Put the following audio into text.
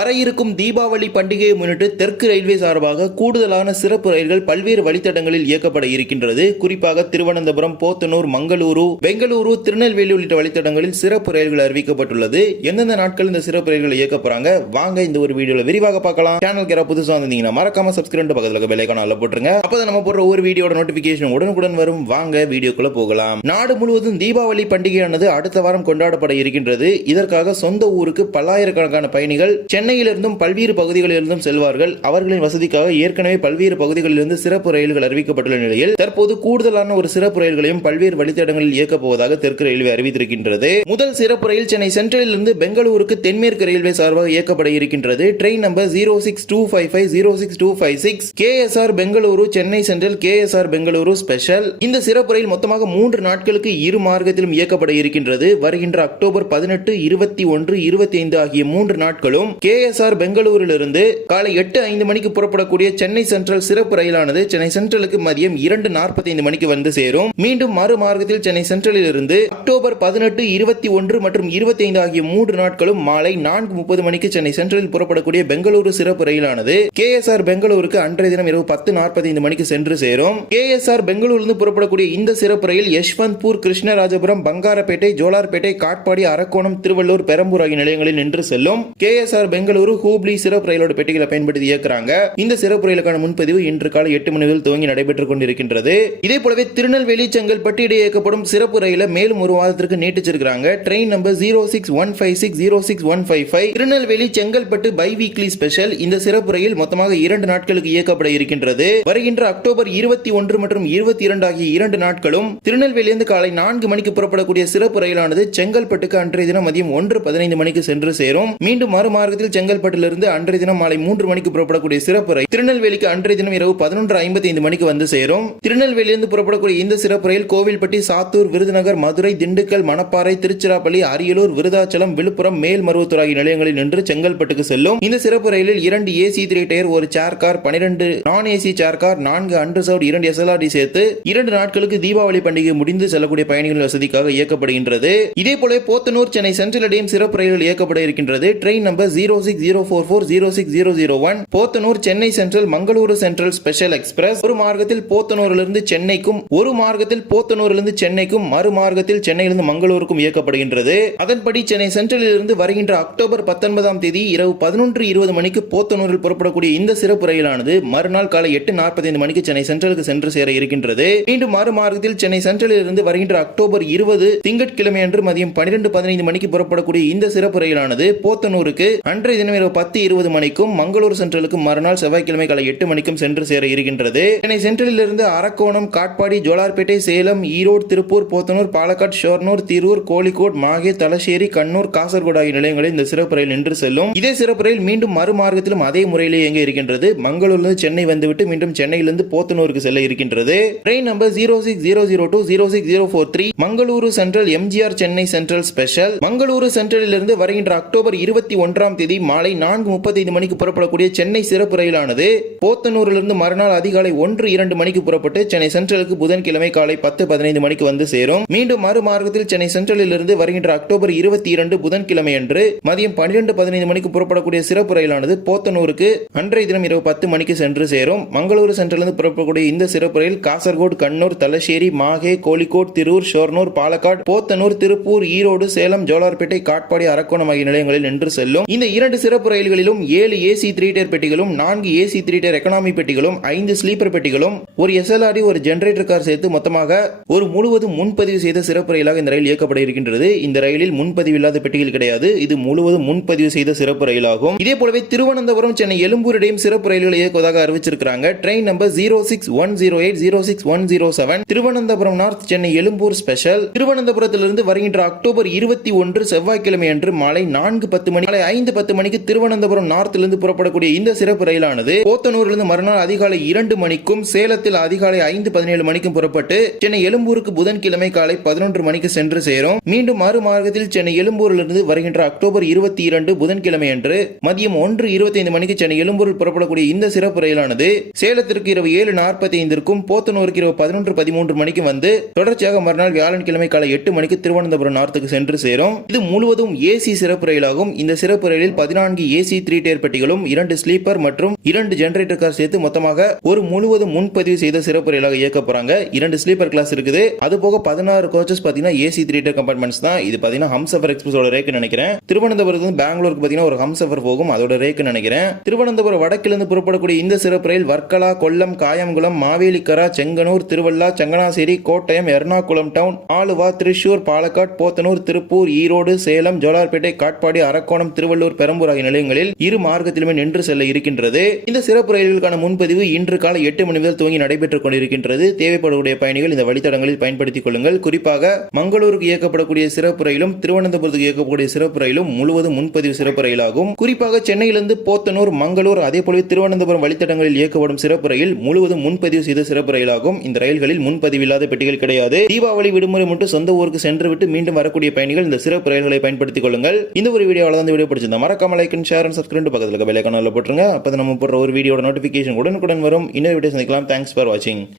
வர இருக்கும் தீபாவளி பண்டிகையை முன்னிட்டு தெற்கு ரயில்வே சார்பாக கூடுதலான சிறப்பு ரயில்கள் பல்வேறு வழித்தடங்களில் இயக்கப்பட இருக்கின்றது. குறிப்பாக திருவனந்தபுரம் போத்தனூர் மங்களூரு பெங்களூரு திருநெல்வேலி உள்ளிட்ட வழித்தடங்களில் சிறப்பு ரயில்கள் அறிவிக்கப்பட்டுள்ளது. எந்தெந்த நாட்கள் இந்த சிறப்பு ரயில்கள் இயக்க போறாங்க வாங்க இந்த ஒரு வீடியோல விரிவாக பார்க்கலாம். சேனல் யாராவது புதுசா வந்தீங்கன்னா மறக்காம சப்ஸ்கிரைப் பக்கத்துல பெல்லைக்கான அல்ல போட்டுருங்க. அப்பதான் நம்ம போடுற ஒரு வீடியோட நோட்டிபிகேஷன் உடனுக்குடன் வரும். வாங்க வீடியோக்குள்ள போகலாம். நாடு முழுவதும் தீபாவளி பண்டிகையானது அடுத்த வாரம் கொண்டாடப்பட இருக்கின்றது. இதற்காக சொந்த ஊருக்கு பல்லாயிரக்கணக்கான பயணிகள் சென்னையிலிருந்தும் பல்வேறு பகுதிகளிலிருந்தும் செல்வார்கள். அவர்களின் வசதிக்காக ஏற்கனவே பல்வேறு பகுதிகளிலிருந்து சிறப்பு ரயில்கள் அறிவிக்கப்பட்டுள்ள நிலையில் தற்போது கூடுதலான ஒரு சிறப்பு ரயில்களையும் பல்வேறு வழித்தடங்களில் இயக்கப் போவதாக தெற்கு ரயில்வே அறிவித்திருக்கின்றது. முதல் சிறப்பு ரயில் சென்னை சென்ட்ரலிலிருந்து பெங்களூருக்கு தென்மேற்கு ரயில்வே சார்பாக இயக்கப்பட இருக்கின்றது. Train number zero six two five five zero six two five six. KSR Bengaluru Chennai central KSR Bengaluru special. இந்த சிறப்பு ரயில் மொத்தமாக மூன்று நாட்களுக்கு இரு மார்க்கத்திலும் இயக்கப்பட இருக்கின்றது. வருகின்ற அக்டோபர் பதினெட்டு இருபத்தி ஒன்று இருபத்தி ஐந்து ஆகிய மூன்று நாட்களும் கேஎஸ்ஆர் பெங்களூரிலிருந்து காலை எட்டு ஐந்து மணிக்கு புறப்படக்கூடிய சென்னை சென்ட்ரல் சிறப்பு ரயிலானது சென்னை சென்ட்ரலுக்கு மதியம் இரண்டு நாற்பத்தைந்து மணிக்கு வந்து சேரும். மீண்டும் மறு மார்க்கத்தில் சென்னை சென்ட்ரலில் இருந்து அக்டோபர் பதினெட்டு இருபத்தி ஒன்று மற்றும் இருபத்தி ஐந்து ஆகிய மூன்று நாட்களும் மாலை நான்கு முப்பது மணிக்கு சென்னை சென்ட்ரலில் புறப்படக்கூடிய பெங்களூரு சிறப்பு ரயிலானது கேஎஸ்ஆர் பெங்களூருக்கு அன்றைய தினம் இரவு பத்து நாற்பத்தி ஐந்து மணிக்கு சென்று சேரும். கேஎஸ்ஆர் பெங்களூரிலிருந்து புறப்படக்கூடிய இந்த சிறப்பு ரயில் யஷ்வந்த்பூர் கிருஷ்ணராஜபுரம் பங்காரப்பேட்டை ஜோலார்பேட்டை காட்பாடி அரக்கோணம் திருவள்ளூர் பெரம்பூர் ஆகிய நிலையங்களில் நின்று செல்லும். கேஎஸ்ஆர் பெங்களூரு ஹூப்ளி சிறப்பு ரயிலோட பெட்டிகளை பயன்படுத்தி இயக்குறாங்க. இந்த சிறப்பு ரயிலுக்கான முன்பதிவு இன்று காலை எட்டு மணி முதல் துவங்கி நடைபெற்றுக் கொண்டிருக்கின்றது. இதே போலவே திருநெல்வேலி செங்கல்பட்டு இடையே இயக்கப்படும் சிறப்பு ரயில மேலும் ஒரு வாரத்திற்கு நீட்டிச்சிருக்காங்க train number zero six one five six zero six one five five Tirunelveli Chengalpattu biweekly special இந்த சிறப்பு ரயில் மொத்தமாக இரண்டு நாட்களுக்கு இயக்கப்பட இருக்கின்றது. வருகின்ற அக்டோபர் இருபத்தி ஒன்று மற்றும் இருபத்தி இரண்டு ஆகிய இரண்டு நாட்களும் திருநெல்வேலியிலிருந்து காலை நான்கு மணிக்கு புறப்படக்கூடிய சிறப்பு ரயிலானது செங்கல்பட்டுக்கு அன்றைய தினம் மதியம் ஒன்று பதினைந்து மணிக்கு சென்று சேரும். மீண்டும் மறுமார்க்கத்தில் செங்கல்பட்டிலிருந்து அன்றைய தினம் மாலை மூன்று மணிக்கு புறப்படக்கூடிய சிறப்பு ரயில் திருநெல்வேலிக்கு அன்றைய தினம் இரவு பதினொன்று ஐம்பத்தி ஐந்து மணிக்கு வந்து சேரும். திருநெல்வேலியிலிருந்து புறப்படக்கூடிய இந்த சிறப்பு ரயில் கோவில்பட்டி சாத்தூர் விருதுநகர் மதுரை திண்டுக்கல் மணப்பாறை திருச்சிராப்பள்ளி அரியலூர் விருதாச்சலம் விழுப்புரம் மேல்மருவத்தூர் ஆகிய நிலையங்களில் நின்று செங்கல்பட்டுக்கு செல்லும். இந்த சிறப்பு ரயிலில் இரண்டு ஏசி த்ரீ டயர் ஒரு சேர் கார் பனிரெண்டு நான் ஏசி சேர் கார் நான்கு அன்ரிசர்வ்ட் இரண்டு எஸ்எல்ஆர்டி சேர்த்து இரண்டு நாட்களுக்கு தீபாவளி பண்டிகை முடிந்து செல்லக்கூடிய பயணிகள் வசதிக்காக இயக்கப்படுகின்றது. இதே போல போத்தனூர் சென்னை சென்ட்ரல் அடையும் சிறப்பு ரயில்கள் இயக்கப்பட இருக்கின்றது. Train number zero six zero four four zero six zero zero one Podanur Chennai central Mangaluru central special express. ஒரு மார்க்கத்தில் போத்தனூரிலிருந்து சென்னைக்கும் ஒரு மார்க்கத்தில் போத்தனூரிலிருந்து சென்னைக்கும் மறு மார்க்கத்தில் சென்னையிலிருந்து மங்களூருக்கும் இயக்கப்படுகின்றது. அதன்படி சென்னை சென்ட்ரலில் இருந்து வருகின்ற அக்டோபர் பத்தொன்பதாம் தேதி இரவு பதினொன்று இருபது மணிக்கு போத்தனூரில் புறப்படக்கூடிய இந்த சிறப்பு ரயிலானது மறுநாள் காலை எட்டு நாற்பத்தைந்து மணிக்கு சென்னை சென்ட்ரலுக்கு சென்று சேர இருக்கின்றது. மீண்டும் மறு மார்க்கத்தில் சென்னை சென்ட்ரலில் இருந்து வருகின்ற அக்டோபர் இருபது திங்கட்கிழமை அன்று மதியம் பனிரெண்டு பதினைந்து மணிக்கு புறப்படக்கூடிய இந்த சிறப்பு ரயிலானது போத்தனூருக்கு அன்றைய தினம் இரவு பத்து இருபது மணிக்கும் மங்களூர் சென்ட்ரலுக்கு மறுநாள் செவ்வாய்க்கிழமை காலை எட்டு மணிக்கும் சென்று சேர இருக்கின்றது. சென்னை சென்ட்ரலிலிருந்து அரக்கோணம் காட்பாடி ஜோலார்பேட்டை சேலம் ஈரோடு திருப்பூர் போத்தனூர் பாலக்காடு ஷோர்னூர் திருவூர் கோழிக்கோட் மாகே தலசேரி கண்ணூர் காசர்கோடு ஆகிய நிலையங்களில் இந்த சிறப்பு ரயில் நின்று செல்லும். இதே சிறப்பு ரயில் மீண்டும் மறுமார்க்கத்திலும் அதே முறையிலே இயங்க இருக்கின்றது. மங்களூரிலிருந்து சென்னை வந்துவிட்டு மீண்டும் சென்னையிலிருந்து போத்தனூருக்கு செல்ல இருக்கின்றது. Train number zero six zero zero two zero six zero four three Mangaluru central MGR Chennai central special. Mangaluru சென்ட்ரலிலிருந்து வருகின்ற அக்டோபர் இருபத்தி ஒன்றாம் தேதி மாலை நான்கு முப்பத்தைந்து மணிக்கு புறப்படக்கூடிய சென்னை சிறப்பு ரயிலானது போத்தனூரிலிருந்து மறுநாள் அதிகாலை ஒன்று இரண்டு மணிக்கு புறப்பட்டு சென்னை சென்ட்ரலுக்கு புதன்கிழமை காலை பத்து பதினைந்து மணிக்கு வந்து சேரும். மீண்டும் மறுமார்க்கத்தில் சென்னை சென்ட்ரலில் இருந்து வருகின்ற அக்டோபர் இருபத்தி இரண்டு புதன்கிழமை அன்று மதியம் பன்னிரண்டு பதினைந்து மணிக்கு புறப்படக்கூடிய சிறப்பு ரயிலானது போத்தனூருக்கு அன்றைய தினம் இரவு பத்து மணிக்கு சென்று சேரும். மங்களூரு சென்ட்ரலிருந்து புறப்படக்கூடிய இந்த சிறப்பு ரயில் காசர்கோடு கண்ணூர் தலசேரி மாகே கோழிக்கோட் திருவூர் ஷோர்னூர் பாலக்காடு போத்தனூர் திருப்பூர் ஈரோடு சேலம் ஜோலார்பேட்டை காட்பாடி அரக்கோணம் ஆகிய நிலையங்களில் நின்று செல்லும். இந்த இரண்டு இரண்டு சிறப்பு ரயில்களிலும் ஏழு ஏசி த்ரீ டயர் பெட்டிகளும் நான்கு ஏசி த்ரீ டயர் எக்கனாமி பெட்டிகளும் ஐந்து ஸ்லீப்பர் பெட்டிகளும் ஒரு எஸ்எல்ஆர்டி ஒரு ஜெனரேட்டர் கார் சேர்த்து மொத்தமாக ஒரு முழுவதும் முன்பதிவு செய்த சிறப்பு ரயிலாக இந்த ரயில் இயக்கப்பட இருக்கின்றது. இந்த ரயிலில் முன்பதிவு இல்லாத பெட்டிகள் கிடையாது. இது முழுவதும் முன்பதிவு செய்த சிறப்பு ரயிலாகும். இதே போலவே திருவனந்தபுரம் சென்னை எழும்பூர் இடையும் சிறப்பு ரயில்களை இயக்குவதாக அறிவிச்சிருக்காங்க train number zero six one zero eight zero six one zero seven Thiruvananthapuram north Chennai Egmore special திருவனந்தபுரத்திலிருந்து வருகின்ற அக்டோபர் இருபத்தி ஒன்று செவ்வாய்க்கிழமை அன்று மாலை நான்கு பத்து மணி மாலை ஐந்து பத்து பத்து மணிக்கு திருவனந்தபுரம் நார்த்திலிருந்து புறப்படக்கூடிய இந்த சிறப்பு ரயிலானது போத்தனூரிலிருந்து மறுநாள் அதிகாலை இரண்டு மணிக்கும் சேலத்தில் அதிகாலை ஐந்து பதினேழு மணிக்கும் புறப்பட்டு சென்னை எழும்பூருக்கு புதன்கிழமை காலை பதினொன்று மணிக்கு சென்று சேரும். மீண்டும் மறு மார்க்கத்தில் சென்னை எழும்பூரிலிருந்து வருகின்ற அக்டோபர் இருபத்தி இரண்டு புதன்கிழமை அன்று மதியம் ஒன்று இருபத்தைந்து மணிக்கு சென்னை எழும்பூரில் புறப்படக்கூடிய இந்த சிறப்பு ரயிலானது சேலத்திற்கு இரவு ஏழு நாற்பத்தி ஐந்திற்கும் போத்தனூருக்கு இரவு பதினொன்று பதிமூன்று மணிக்கு வந்து தொடர்ச்சியாக மறுநாள் வியாழன்கிழமை காலை எட்டு மணிக்கு திருவனந்தபுரம் நார்த்துக்கு சென்று சேரும். இது முழுவதும் ஏசி சிறப்பு ரயிலாகும் இந்த சிறப்பு ரயிலில் பதினான்கு ஏசி த்ரீ டயர் பெட்டிகளும் இரண்டு ஸ்லீப்பர் மற்றும் இரண்டு ஜெனரேட்டர் கார் சேர்த்து மொத்தமாக ஒரு முழுவதும் முன்பதிவு செய்த சிறப்பு ரயிலாக இயக்க போறாங்க. இரண்டு ஸ்லீப்பர் கிளாஸ் இருக்குது. அது போக பதினாறு கோச்சஸ் பாத்தீங்கன்னா ஏசி த்ரீ டயர் கம்பார்ட்மெண்ட்ஸ் தான். இது பாத்தீங்கன்னா ஹம்சஃபர் எக்ஸ்பிரஸோட ரேக்கு நினைக்கிறேன். திருவனந்தபுரத்து பெங்களூருக்கு பாத்தீங்கன்னா ஒரு ஹம்சஃபர் போகும். அதோட ரேக்கு நினைக்கிறேன். திருவனந்தபுரம் வடக்கிலிருந்து புறப்படக்கூடிய இந்த சிறப்பு ரயில் வர்க்கலா கொல்லம் காயம்குளம் மாவேலிக்கரா செங்கனூர் திருவள்ளா செங்கனாசேரி கோட்டயம் எர்ணாகுளம் டவுன் ஆலுவா திருச்சூர் பாலக்காட் போத்தனூர் திருப்பூர் ஈரோடு சேலம் ஜோலார்பேட்டை காட்பாடி அரக்கோணம் திருவள்ளூர் பெரம்பூர் ஆகிய நிலையங்களில் இரு மார்க்கத்திலுமே நின்று செல்ல இருக்கின்றது. இந்த சிறப்பு ரயில்களுக்கான முன்பதிவு இன்று காலை எட்டு மணி முதல் துவங்கி நடைபெற்றுக் கொண்டிருக்கின்றது. தேவைப்படக்கூடிய பயணிகள் இந்த வழித்தடங்களில் பயன்படுத்திக் கொள்ளுங்கள். குறிப்பாக மங்களூருக்கு இயக்கப்படக்கூடிய சிறப்பு ரயிலும் திருவனந்தபுரத்துக்கு இயக்கக்கூடிய சிறப்பு ரயிலும் முழுவதும் முன்பதிவு சிறப்பு ரயிலாகும். குறிப்பாக சென்னையிலிருந்து போத்தனூர் மங்களூர் அதே போலவே திருவனந்தபுரம் வழித்தடங்களில் இயக்கப்படும் சிறப்பு ரயில் முழுவதும் முன்பதிவு செய்த சிறப்பு ரயிலாகும். இந்த ரயில்களில் முன்பதிவில்லாத பெட்டிகள் கிடையாது. தீபாவளி விடுமுறை மட்டும் சொந்த ஊருக்கு சென்றுவிட்டு மீண்டும் வரக்கூடிய பயணிகள் இந்த சிறப்பு ரயில்களை பயன்படுத்திக் கொள்ளுங்கள். இந்த ஒரு வீடியோவில் தான் இந்த வீடியோ பிடிச்சிருந்தா மறக்காம லைக் ஷேர் அண்ட் சப்ஸ்கிரைப் பக்கத்தில் பெல் ஐக்கானில் போட்டுருங்க. அப்போ நம்ம போடுற ஒரு வீடியோட நோட்டிஃபிகேஷன் உடனுக்குடன் வரும். இன்னொரு வீடியோ சந்திக்கலாம். தேங்க்ஸ் ஃபார் வாட்சிங்